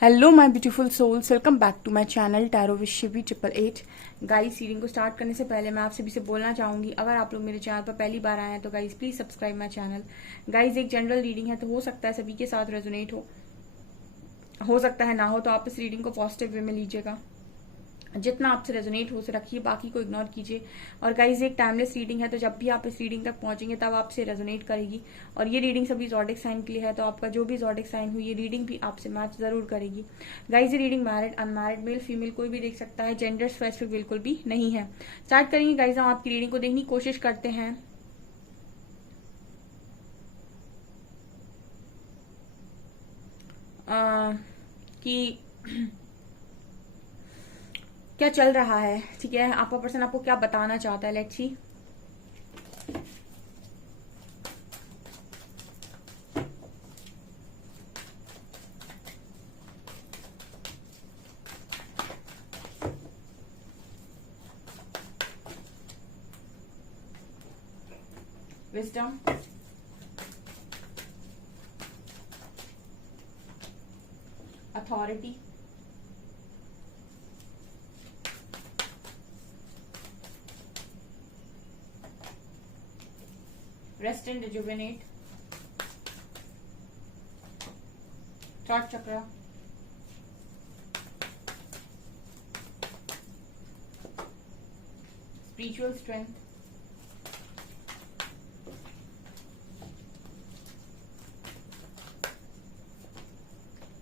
Hello my beautiful souls, welcome back to my channel tarot with Shivi 888। Guys, reading को start करने से पहले मैं आप सभी से बोलना चाहूंगी, अगर आप लोग मेरे चैनल पर पहली बार आए हैं तो guys please subscribe my channel. Guys, एक जनरल रीडिंग है तो हो सकता है सभी के साथ रेजोनेट हो सकता है ना हो, तो आप इस रीडिंग को पॉजिटिव वे में लीजिएगा। जितना आपसे रेजोनेट हो से रखिए, बाकी को इग्नोर कीजिए। और गाइज, एक टाइमलेस रीडिंग है तो जब भी आप इस रीडिंग तक पहुंचेंगे तब आपसे रेजोनेट करेगी। और ये रीडिंग सभी ज़ोडिक साइन के लिए है, तो आपका जो भी ज़ोडिक साइन हुई ये रीडिंग भी आपसे मैच जरूर करेगी। गाइज, ये reading married unmarried male female कोई भी देख सकता है, जेंडर स्पेसिफिक बिल्कुल भी नहीं है। स्टार्ट करेंगे गाइज, हम आपकी रीडिंग को देखने की कोशिश करते हैं। कि क्या चल रहा है, ठीक है, आपका पर्सन आपको क्या बताना चाहता है। Let's see. Wisdom, authority, rest and rejuvenate, thought चक्र, स्पिरिचुअल स्ट्रेंथ,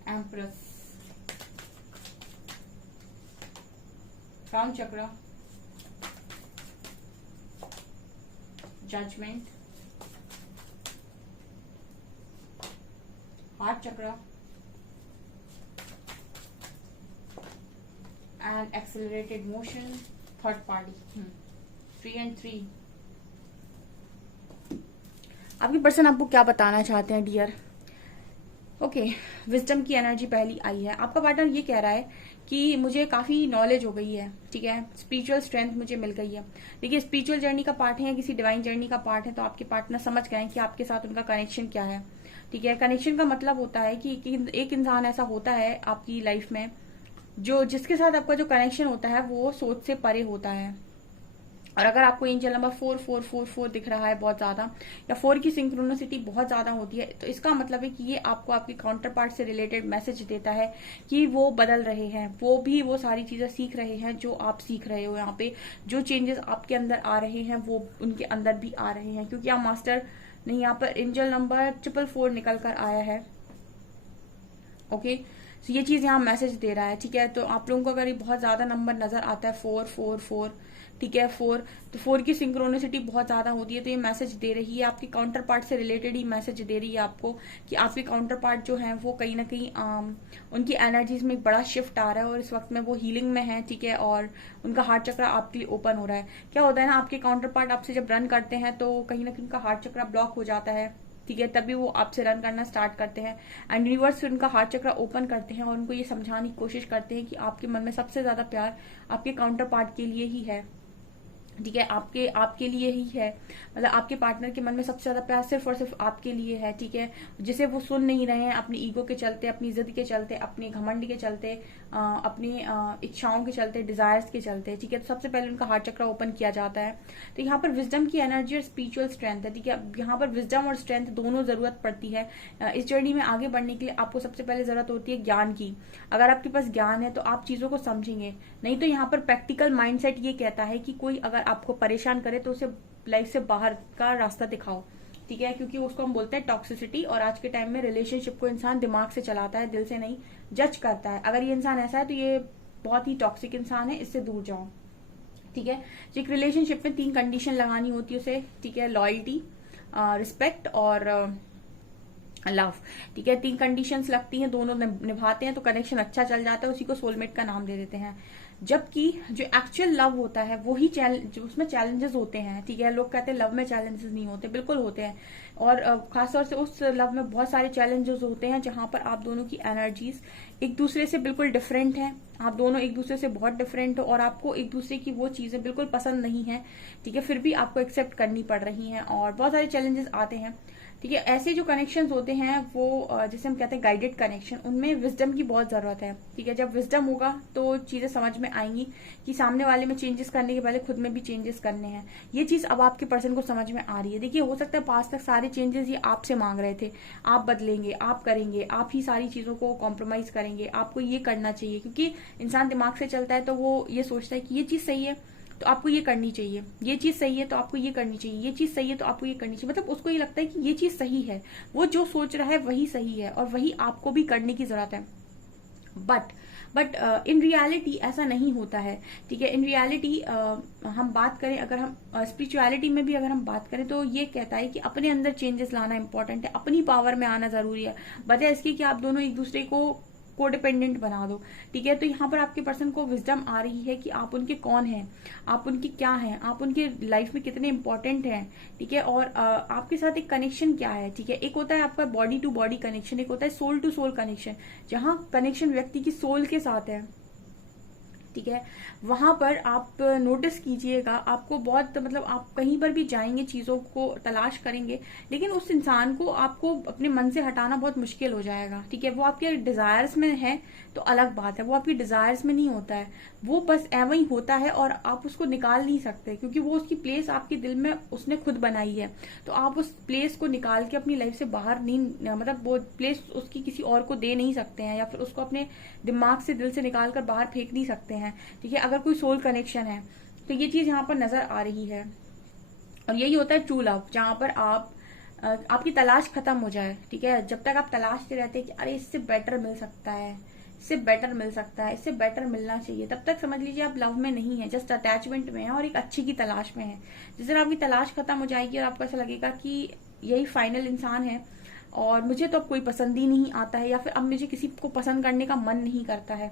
एम्प्रेस, क्राउन चक्र, जजमेंट, हार्ट चक्र and accelerated motion, third party. 3 and 3। आपकी पर्सन आपको क्या बताना चाहते हैं डियर। ओके, विजडम की एनर्जी पहली आई है। आपका पार्टनर ये कह रहा है कि मुझे काफी नॉलेज हो गई है, ठीक है, स्पिरिचुअल स्ट्रेंथ मुझे मिल गई है। देखिए, स्पिरिचुअल जर्नी का पार्ट है या किसी डिवाइन जर्नी का पार्ट है, तो आपके पार्टनर समझ गए हैं कि आपके साथ उनका कनेक्शन क्या है। ठीक है, कनेक्शन का मतलब होता है कि एक इंसान ऐसा होता है आपकी लाइफ में जो जिसके साथ आपका जो कनेक्शन होता है वो सोच से परे होता है। और अगर आपको एंजल नंबर 4444 दिख रहा है बहुत ज्यादा, या 4 की सिंक्रोनिसिटी बहुत ज्यादा होती है, तो इसका मतलब है कि ये आपको आपके काउंटर पार्ट से रिलेटेड मैसेज देता है कि वो बदल रहे हैं, वो सारी चीजें सीख रहे हैं जो आप सीख रहे हो। यहाँ पे जो चेंजेस आपके अंदर आ रहे हैं वो उनके अंदर भी आ रहे हैं, क्योंकि आप मास्टर नहीं, यहाँ पर एंजल नंबर 444 निकल कर आया है। ओके, तो ये चीज यहाँ मैसेज दे रहा है, ठीक है। तो आप लोगों को अगर ये बहुत ज्यादा नंबर नजर आता है 444, ठीक है, 4, तो 4 की सिंक्रोनिसिटी बहुत ज्यादा होती है, तो ये मैसेज दे रही है, आपके काउंटर पार्ट से रिलेटेड ही मैसेज दे रही है आपको कि आपके काउंटर पार्ट जो है वो कहीं ना कहीं उनकी एनर्जीज में एक बड़ा शिफ्ट आ रहा है और इस वक्त में वो हीलिंग में है, ठीक है, और उनका हार्ट चक्र आपके लिए ओपन हो रहा है। क्या होता है ना, आपके काउंटर पार्ट आपसे जब रन करते हैं तो कहीं ना कहीं उनका हार्ट चक्र ब्लॉक हो जाता है, ठीक है, तभी वो आपसे रन करना स्टार्ट करते हैं। एंड यूनिवर्स फिर उनका हार्ट चक्र ओपन करते हैं और उनको ये समझाने की कोशिश करते हैं कि आपके मन में सबसे ज्यादा प्यार आपके काउंटर पार्ट के लिए ही है, ठीक है, आपके लिए ही है। मतलब आपके पार्टनर के मन में सबसे ज्यादा प्यार सिर्फ और सिर्फ आपके लिए है, ठीक है, जिसे वो सुन नहीं रहे हैं अपनी ईगो के चलते, अपनी जिद के चलते, अपने घमंड के चलते, अपनी इच्छाओं के चलते, डिजायर्स के चलते, ठीक है। तो सबसे पहले उनका हार्ट चक्र ओपन किया जाता है। तो यहाँ पर विजडम की एनर्जी और स्पिरिचुअल स्ट्रेंथ है, ठीक है। यहाँ पर विजडम और स्ट्रेंथ दोनों जरूरत पड़ती है। इस जर्नी में आगे बढ़ने के लिए आपको सबसे पहले जरूरत होती है ज्ञान की। अगर आपके पास ज्ञान है तो आप चीजों को समझेंगे, नहीं तो यहाँ पर प्रैक्टिकल माइंडसेट ये कहता है कि कोई अगर आपको परेशान करे तो उसे लाइफ से बाहर का रास्ता दिखाओ, ठीक है, क्योंकि उसको हम बोलते हैं टॉक्सिसिटी। और आज के टाइम में रिलेशनशिप को इंसान दिमाग से चलाता है, दिल से नहीं, जज करता है। अगर ये इंसान ऐसा है तो ये बहुत ही टॉक्सिक इंसान है, इससे दूर जाओ, ठीक है। तो एक रिलेशनशिप में 3 कंडीशन लगानी होती है उसे, ठीक है, लॉयल्टी, रिस्पेक्ट और लव, ठीक है। 3 कंडीशंस लगती हैं, दोनों निभाते हैं तो कनेक्शन अच्छा चल जाता है, उसी को सोलमेट का नाम दे देते हैं। जबकि जो एक्चुअल लव होता है वही चैलेंज, उसमें चैलेंजेस होते हैं, ठीक है। लोग कहते हैं लव में चैलेंजेस नहीं होते, बिल्कुल होते हैं। और खासतौर से उस लव में बहुत सारे चैलेंजेस होते हैं जहां पर आप दोनों की एनर्जीज एक दूसरे से बिल्कुल डिफरेंट है, आप दोनों एक दूसरे से बहुत डिफरेंट हो और आपको एक दूसरे की वो चीजें बिल्कुल पसंद नहीं है, ठीक है, फिर भी आपको एक्सेप्ट करनी पड़ रही हैं और बहुत सारे चैलेंजेस आते हैं। ठीक है। ऐसे जो कनेक्शंस होते हैं वो जैसे हम कहते हैं गाइडेड कनेक्शन, उनमें विजडम की बहुत जरूरत है। ठीक है, जब विजडम होगा तो चीजें समझ में आएंगी कि सामने वाले में चेंजेस करने के पहले खुद में भी चेंजेस करने हैं। ये चीज अब आपके पर्सन को समझ में आ रही है। देखिए, हो सकता है पास तक सारे चेंजेस ये आपसे मांग रहे थे, आप बदलेंगे, आप करेंगे, आप ही सारी चीजों को कॉम्प्रोमाइज करेंगे, आपको ये करना चाहिए, क्योंकि इंसान दिमाग से चलता है तो वो ये सोचता है कि ये चीज सही है तो आपको ये करनी चाहिए, ये चीज सही है तो आपको ये करनी चाहिए, ये चीज सही है तो आपको ये करनी चाहिए। मतलब उसको ये लगता है कि ये चीज सही है, वो जो सोच रहा है वही सही है और वही आपको भी करने की जरूरत है। बट इन रियलिटी ऐसा नहीं होता है। ठीक है, इन रियलिटी हम बात करें, अगर हम स्पिरिचुअलिटी में भी अगर हम बात करें तो ये कहता है कि अपने अंदर चेंजेस लाना इंपॉर्टेंट है, अपनी पावर में आना जरूरी है, बजाय इसकी कि आप दोनों एक दूसरे को कोडिपेंडेंट बना दो। ठीक है, तो यहाँ पर आपके पर्सन को विजडम आ रही है कि आप उनके कौन हैं, आप उनके क्या हैं, आप उनके लाइफ में कितने इंपॉर्टेंट हैं। ठीक है, और आपके साथ एक कनेक्शन क्या है। ठीक है, एक होता है आपका बॉडी टू बॉडी कनेक्शन, एक होता है सोल टू सोल कनेक्शन, जहां कनेक्शन व्यक्ति की सोल के साथ है। ठीक है, वहां पर आप नोटिस कीजिएगा, आपको बहुत मतलब आप कहीं पर भी जाएंगे, चीजों को तलाश करेंगे, लेकिन उस इंसान को आपको अपने मन से हटाना बहुत मुश्किल हो जाएगा। ठीक है, वो आपके डिजायर्स में है तो अलग बात है, वो आपकी डिजायर्स में नहीं होता है, वो बस एवं ही होता है और आप उसको निकाल नहीं सकते, क्योंकि वो उसकी प्लेस आपके दिल में उसने खुद बनाई है। तो आप उस प्लेस को निकाल के अपनी लाइफ से बाहर नहीं, मतलब वो प्लेस उसकी किसी और को दे नहीं सकते हैं, या फिर उसको अपने दिमाग से, दिल से निकाल कर बाहर फेंक नहीं सकते हैं। ठीक है, अगर कोई सोल कनेक्शन है तो ये चीज यहाँ पर नजर आ रही है। और यही होता है ट्रू लव, जहां पर आपकी तलाश खत्म हो जाए। ठीक है, जब तक आप तलाशते रहते हैं कि अरे इससे बेटर मिल सकता है, इससे बेटर मिल सकता है, इससे बेटर मिलना चाहिए, तब तक समझ लीजिए आप लव में नहीं है, जस्ट अटैचमेंट में है और एक अच्छी की तलाश में है। जिस दिन आपकी तलाश खत्म हो जाएगी और आपको ऐसा लगेगा कि यही फाइनल इंसान है और मुझे तो अब कोई पसंद ही नहीं आता है, या फिर अब मुझे किसी को पसंद करने का मन नहीं करता है,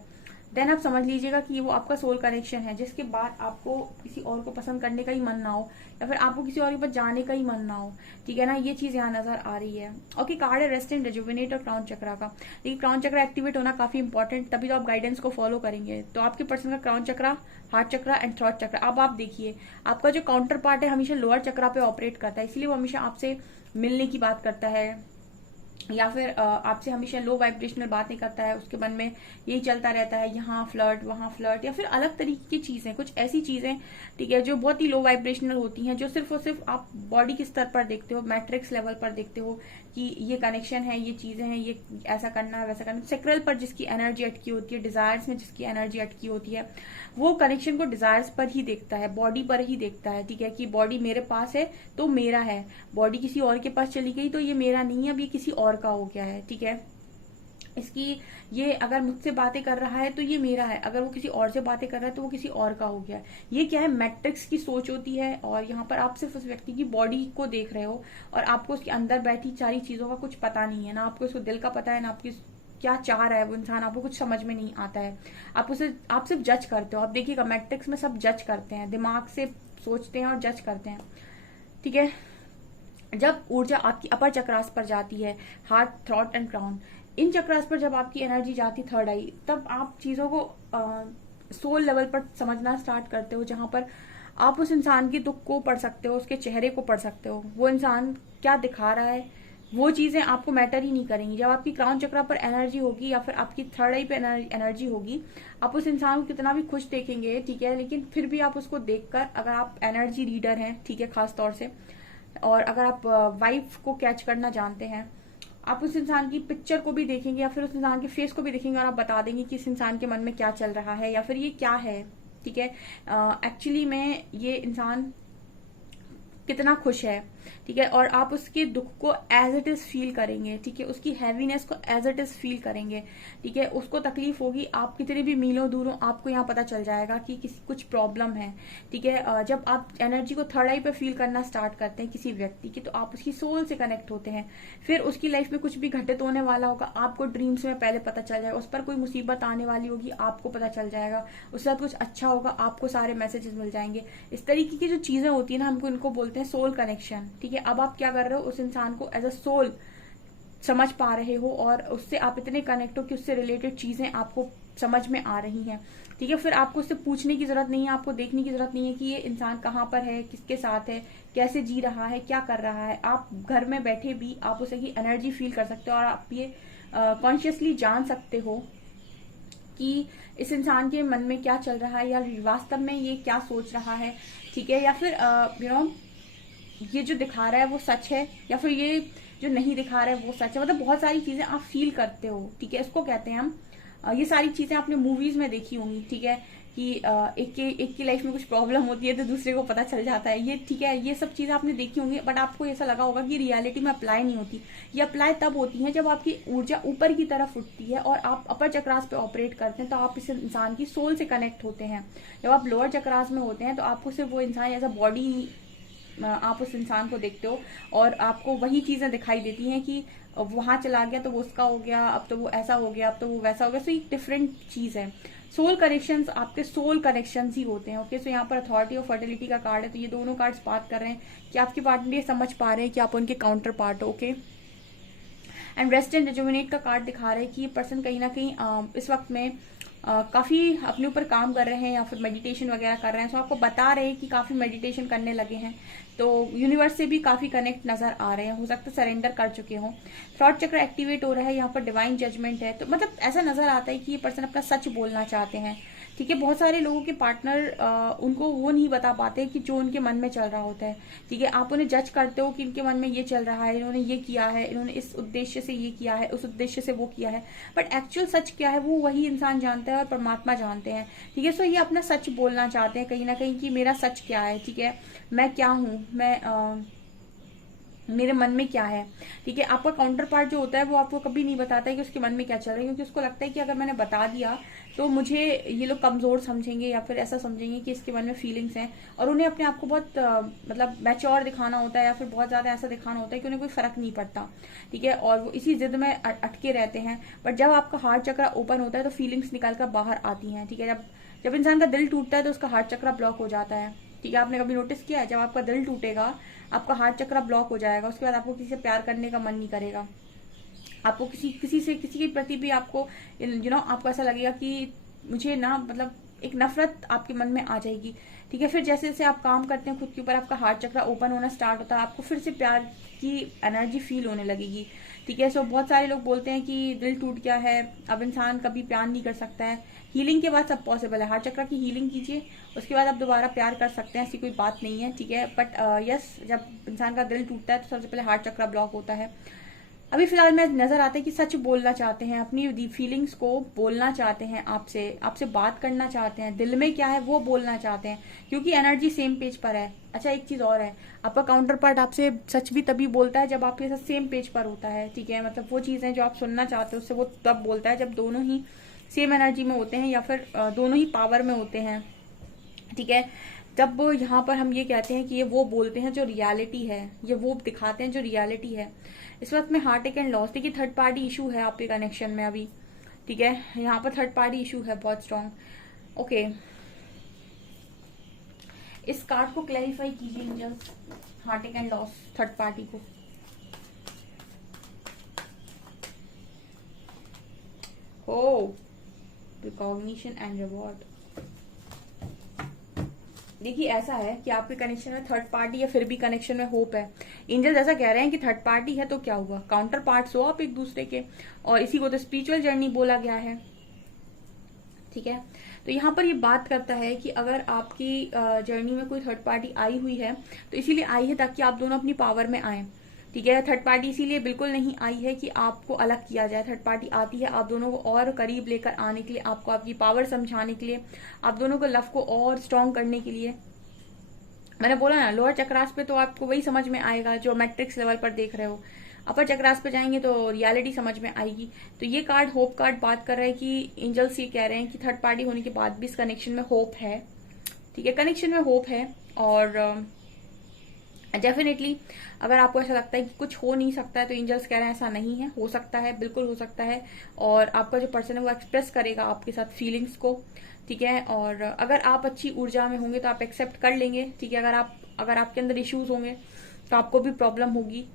देन आप समझ लीजिएगा कि वो आपका सोल कनेक्शन है, जिसके बाद आपको किसी और को पसंद करने का ही मन ना हो, या फिर आपको किसी और के पास जाने का ही मन ना हो। ठीक है ना, ये चीज यहाँ नजर आ रही है। ओके, कार्ड है रेस्ट एंड रेजुविनेट और क्राउन चक्रा का। लेकिन क्राउन चक्रा एक्टिवेट होना काफी इंपॉर्टेंट, तभी तो आप गाइडेंस को फॉलो करेंगे। तो आपके पर्सन का crown chakra, heart chakra and throat chakra. अब आप देखिए, आपका जो काउंटर पार्ट है हमेशा लोअर चक्रा पे ऑपरेट करता है, इसलिए वो हमेशा आपसे मिलने की बात करता है, या फिर आपसे हमेशा लो वाइब्रेशनल बातें करता है, उसके मन में यही चलता रहता है, यहाँ फ्लर्ट वहां फ्लर्ट, या फिर अलग तरीके की चीजें, कुछ ऐसी चीजें, ठीक है, जो बहुत ही लो वाइब्रेशनल होती हैं, जो सिर्फ और सिर्फ आप बॉडी के स्तर पर देखते हो, मैट्रिक्स लेवल पर देखते हो कि ये कनेक्शन है, ये चीजें हैं, ये ऐसा करना है, वैसा करना है। सेक्रल पर जिसकी एनर्जी अटकी होती है, डिजायर्स में जिसकी एनर्जी अटकी होती है, वो कनेक्शन को डिजायर्स पर ही देखता है, बॉडी पर ही देखता है। ठीक है, कि बॉडी मेरे पास है तो मेरा है, बॉडी किसी और के पास चली गई तो ये मेरा नहीं है, अब ये किसी और का हो गया है। ठीक है, इसकी ये अगर मुझसे बातें कर रहा है तो ये मेरा है, अगर वो किसी और से बातें कर रहा है तो वो किसी और का हो गया है। ये क्या है, मैट्रिक्स की सोच होती है, और यहाँ पर आप सिर्फ उस व्यक्ति की बॉडी को देख रहे हो और आपको उसके अंदर बैठी सारी चीजों का कुछ पता नहीं है, ना आपको उसको दिल का पता है, ना आपकी क्या चाह रहा है वो इंसान, आपको कुछ समझ में नहीं आता है। आप सिर्फ जज करते हो। आप देखिएगा, मैट्रिक्स में सब जज करते हैं, दिमाग से सोचते हैं और जज करते हैं। ठीक है, जब ऊर्जा आपकी अपर चक्रास पर जाती है, हार्ट, थ्रॉट एंड क्राउन, इन चक्रास पर जब आपकी एनर्जी जाती थर्ड आई, तब आप चीजों को सोल लेवल पर समझना स्टार्ट करते हो, जहां पर आप उस इंसान की दुख को पढ़ सकते हो, उसके चेहरे को पढ़ सकते हो, वो इंसान क्या दिखा रहा है, वो चीजें आपको मैटर ही नहीं करेंगी। जब आपकी क्राउन चक्रा पर एनर्जी होगी या फिर आपकी थर्ड आई पे एनर्जी होगी, आप उस इंसान को कितना भी खुश देखेंगे, ठीक है, लेकिन फिर भी आप उसको देखकर, अगर आप एनर्जी रीडर हैं, ठीक है, खास तौर से, और अगर आप वाइफ को कैच करना जानते हैं, आप उस इंसान की पिक्चर को भी देखेंगे या फिर उस इंसान के फेस को भी देखेंगे और आप बता देंगे कि इस इंसान के मन में क्या चल रहा है या फिर ये क्या है। ठीक है, एक्चुअली में ये इंसान कितना खुश है। ठीक है, और आप उसके दुख को एज इट इज फील करेंगे। ठीक है, उसकी हैवीनेस को एज इट इज फील करेंगे। ठीक है, उसको तकलीफ होगी, आप कितने भी मीलों दूरों, आपको यहाँ पता चल जाएगा कि किसी कुछ प्रॉब्लम है। ठीक है, जब आप एनर्जी को थर्ड आई पे फील करना स्टार्ट करते हैं किसी व्यक्ति की, तो आप उसकी सोल से कनेक्ट होते हैं। फिर उसकी लाइफ में कुछ भी घटित होने वाला होगा, आपको ड्रीम्स में पहले पता चल जाएगा। उस पर कोई मुसीबत आने वाली होगी, आपको पता चल जाएगा। उसके साथ कुछ अच्छा होगा, आपको सारे मैसेजेस मिल जाएंगे। इस तरीके की जो चीजें होती है ना, हमको इनको बोलते हैं सोल कनेक्शन। ठीक है, अब आप क्या कर रहे हो, उस इंसान को एज अ सोल समझ पा रहे हो और उससे आप इतने कनेक्ट हो कि उससे रिलेटेड चीजें आपको समझ में आ रही हैं। ठीक है, फिर आपको उससे पूछने की जरूरत नहीं है, आपको देखने की जरूरत नहीं है कि ये इंसान कहाँ पर है, किसके साथ है, कैसे जी रहा है, क्या कर रहा है। आप घर में बैठे भी आप उसे की एनर्जी फील कर सकते हो और आप ये कॉन्शियसली जान सकते हो कि इस इंसान के मन में क्या चल रहा है या वास्तव में ये क्या सोच रहा है। ठीक है, या फिर ये जो दिखा रहा है वो सच है या फिर ये जो नहीं दिखा रहा है वो सच है। मतलब बहुत सारी चीजें आप फील करते हो। ठीक है, इसको कहते हैं हम ये सारी चीजें आपने मूवीज में देखी होंगी। ठीक है, कि एक की लाइफ में कुछ प्रॉब्लम होती है तो दूसरे को पता चल जाता है। ये ठीक है, ये सब चीजें आपने देखी होंगी, बट आपको ऐसा लगा होगा कि रियलिटी में अप्लाई नहीं होती। ये अप्लाई तब होती है जब आपकी ऊर्जा ऊपर की तरफ उठती है और आप अपर चक्रास पे ऑपरेट करते हैं, तो आप इस इंसान की सोल से कनेक्ट होते हैं। जब आप लोअर चक्रास में होते हैं तो आपको सिर्फ वो इंसान एज अ बॉडी, आप उस इंसान को देखते हो और आपको वही चीजें दिखाई देती हैं कि वहां चला गया तो वो उसका हो गया, अब तो वो ऐसा हो गया, अब तो वो वैसा हो गया। सो एक डिफरेंट चीज है। सोल कनेक्शंस आपके सोल कनेक्शंस ही होते हैं। ओके, सो यहाँ पर अथॉरिटी और फर्टिलिटी का कार्ड है, तो ये दोनों कार्ड्स बात कर रहे हैं कि आपके पार्टनर ये समझ पा रहे हैं कि आप उनके काउंटर पार्ट हो। Okay, and rest and rejuvenate का कार्ड दिखा रहे हैं कि ये पर्सन कहीं ना कहीं इस वक्त में काफी अपने ऊपर काम कर रहे हैं या फिर मेडिटेशन वगैरह कर रहे हैं। सो आपको बता रहे हैं कि काफी मेडिटेशन करने लगे हैं, तो यूनिवर्स से भी काफी कनेक्ट नजर आ रहे हैं। हो सकता है सरेंडर कर चुके हो। थ्रॉट चक्र एक्टिवेट हो रहा है, यहाँ पर डिवाइन जजमेंट है। तो मतलब ऐसा नजर आता है कि ये पर्सन अपना सच बोलना चाहते हैं। ठीक है, बहुत सारे लोगों के पार्टनर उनको वो नहीं बता पाते कि जो उनके मन में चल रहा होता है। ठीक है, आप उन्हें जज करते हो कि इनके मन में ये चल रहा है, इन्होंने ये किया है, इन्होंने इस उद्देश्य से ये किया है, उस उद्देश्य से वो किया है, बट एक्चुअल सच क्या है वो वही इंसान जानता है और परमात्मा जानते हैं। ठीक है, सो ये अपना सच बोलना चाहते हैं कहीं ना कहीं कि मेरा सच क्या है। ठीक है, मैं क्या हूं, मेरे मन में क्या है। ठीक है, आपका काउंटर पार्ट जो होता है वो आपको कभी नहीं बताता है कि उसके मन में क्या चल रहा है, क्योंकि उसको लगता है कि अगर मैंने बता दिया तो मुझे ये लोग कमजोर समझेंगे या फिर ऐसा समझेंगे कि इसके मन में फीलिंग्स हैं, और उन्हें अपने आप को बहुत मतलब मैच्योर दिखाना होता है या फिर बहुत ज्यादा ऐसा दिखाना होता है कि उन्हें कोई फर्क नहीं पड़ता। ठीक है, और वो इसी जिद में अटके रहते हैं। बट जब आपका हार्ट चक्र ओपन होता है तो फीलिंग्स निकल कर बाहर आती हैं। ठीक है, जब जब इंसान का दिल टूटता है तो उसका हार्ट चक्र ब्लॉक हो जाता है। ठीक है, आपने कभी नोटिस किया है, जब आपका दिल टूटेगा आपका हार्ट चक्र ब्लॉक हो जाएगा, उसके बाद आपको किसी से प्यार करने का मन नहीं करेगा। आपको किसी के प्रति भी आपको आपको ऐसा लगेगा कि मुझे ना मतलब एक नफरत आपके मन में आ जाएगी। ठीक है, फिर जैसे जैसे आप काम करते हैं खुद के ऊपर आपका हार्ट चक्र ओपन होना स्टार्ट होता है, आपको फिर से प्यार की एनर्जी फील होने लगेगी। ठीक है, सो बहुत सारे लोग बोलते हैं कि दिल टूट गया है, अब इंसान कभी प्यार नहीं कर सकता है। हीलिंग के बाद सब पॉसिबल है। हार्ट चक्र की हीलिंग कीजिए, उसके बाद आप दोबारा प्यार कर सकते हैं, ऐसी कोई बात नहीं है। ठीक है, बट यस, जब इंसान का दिल टूटता है तो सबसे पहले हार्ट चक्र ब्लॉक होता है। अभी फिलहाल में नजर आता है कि सच बोलना चाहते हैं, अपनी फीलिंग्स को बोलना चाहते हैं, आपसे आपसे बात करना चाहते हैं, दिल में क्या है वो बोलना चाहते हैं, क्योंकि एनर्जी सेम पेज पर है। अच्छा, एक चीज और है, आपका काउंटर पार्ट आपसे सच भी तभी बोलता है जब आपके साथ सेम पेज पर होता है। ठीक है, मतलब वो चीजें जो आप सुनना चाहते हो उससे वो तब बोलता है जब दोनों ही सेम एनर्जी में होते हैं या फिर दोनों ही पावर में होते हैं। ठीक है, जब यहाँ पर हम ये कहते हैं कि ये वो बोलते हैं जो रियलिटी है, ये वो दिखाते हैं जो रियलिटी है। इस वक्त में हार्ट अटैक एंड लॉस, देखिए थर्ड पार्टी इशू है आपके कनेक्शन में अभी। ठीक है, यहाँ पर थर्ड पार्टी इशू है बहुत स्ट्रॉन्ग। ओके, इस कार्ड को क्लैरिफाई कीजिए angels, heart attack and loss third party को। हो रिकॉग्निशन एंड रिवॉर्ड। देखिए ऐसा है कि आपके कनेक्शन में थर्ड पार्टी या फिर भी कनेक्शन में होप है। एंजल्स ऐसा कह रहे हैं कि थर्ड पार्टी है तो क्या हुआ, काउंटर पार्ट्स हो आप एक दूसरे के, और इसी को तो स्पिरिचुअल जर्नी बोला गया है। ठीक है, तो यहाँ पर ये बात करता है कि अगर आपकी जर्नी में कोई थर्ड पार्टी आई हुई है तो इसीलिए आई है ताकि आप दोनों अपनी पावर में आए। ठीक है, थर्ड पार्टी इसीलिए बिल्कुल नहीं आई है कि आपको अलग किया जाए। थर्ड पार्टी आती है आप दोनों को और करीब लेकर आने के लिए, आपको आपकी पावर समझाने के लिए, आप दोनों को लव को और स्ट्रॉन्ग करने के लिए। मैंने बोला ना, लोअर चक्रास पे तो आपको वही समझ में आएगा जो मैट्रिक्स लेवल पर देख रहे हो, अपर चक्रास पे जाएंगे तो रियलिटी समझ में आएगी। तो ये कार्ड होप कार्ड बात कर रहा है कि एंजल्स ये कह रहे हैं कि थर्ड पार्टी होने के बाद भी इस कनेक्शन में होप है। ठीक है, कनेक्शन में होप है, और डेफिनेटली अगर आपको ऐसा लगता है कि कुछ हो नहीं सकता है तो एंजल्स कह रहे हैं ऐसा नहीं है, हो सकता है, बिल्कुल हो सकता है। और आपका जो पर्सन है वो एक्सप्रेस करेगा आपके साथ फीलिंग्स को। ठीक है, और अगर आप अच्छी ऊर्जा में होंगे तो आप एक्सेप्ट कर लेंगे। ठीक है, अगर आपके अंदर इश्यूज होंगे तो आपको भी प्रॉब्लम होगी।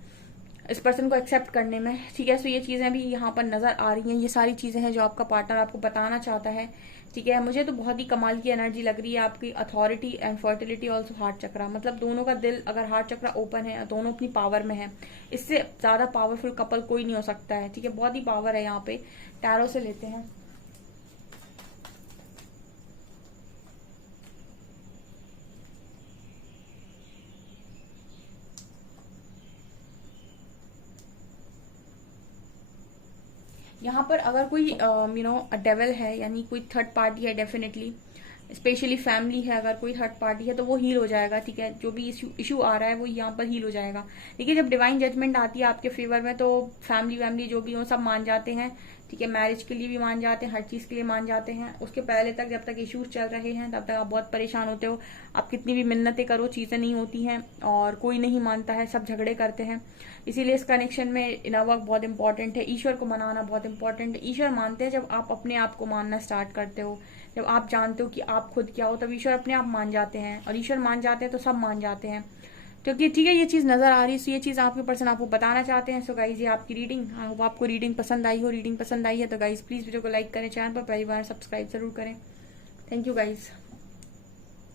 इस पर्सन को एक्सेप्ट करने में, ठीक है। सो ये चीजें भी यहाँ पर नजर आ रही हैं, ये सारी चीजें हैं जो आपका पार्टनर आपको बताना चाहता है, ठीक है। मुझे तो बहुत ही कमाल की एनर्जी लग रही है आपकी, authority and fertility also heart chakra, मतलब दोनों का दिल अगर हार्ट चक्रा ओपन है, दोनों अपनी पावर में है, इससे ज्यादा पावरफुल कपल कोई नहीं हो सकता है, ठीक है। बहुत ही पावर है यहाँ पे। टैरो से लेते हैं। यहाँ पर अगर कोई डेविल है, यानी कोई थर्ड पार्टी है, डेफिनेटली स्पेशली फैमिली है, अगर कोई थर्ड पार्टी है तो वो हील हो जाएगा, ठीक है। जो भी इशू आ रहा है वो यहाँ पर हील हो जाएगा। देखिए जब डिवाइन जजमेंट आती है आपके फेवर में तो फैमिली जो भी हो सब मान जाते हैं, ठीक है। मैरिज के लिए भी मान जाते हैं, हर चीज के लिए मान जाते हैं। उसके पहले तक जब तक इश्यूज चल रहे हैं तब तक आप बहुत परेशान होते हो, आप कितनी भी मिन्नतें करो चीजें नहीं होती हैं और कोई नहीं मानता है, सब झगड़े करते हैं। इसीलिए इस कनेक्शन में इनर वर्क बहुत इंपॉर्टेंट है, ईश्वर को मनाना बहुत इंपॉर्टेंट है। ईश्वर मानते हैं जब आप अपने आप को मानना स्टार्ट करते हो, जब आप जानते हो कि आप खुद क्या हो, तब ईश्वर अपने आप मान जाते हैं, और ईश्वर मान जाते हैं तो सब मान जाते हैं। क्योंकि ठीक है ये चीज नजर आ रही है, सो ये चीज आपके पर्सन आपको बताना चाहते हैं। सो गाइज ये आपकी रीडिंग, वो आपको रीडिंग पसंद आई हो, रीडिंग पसंद आई है तो गाइज प्लीज वीडियो को लाइक करें, चैनल पर पहली बार सब्सक्राइब जरूर करें। Thank you guys.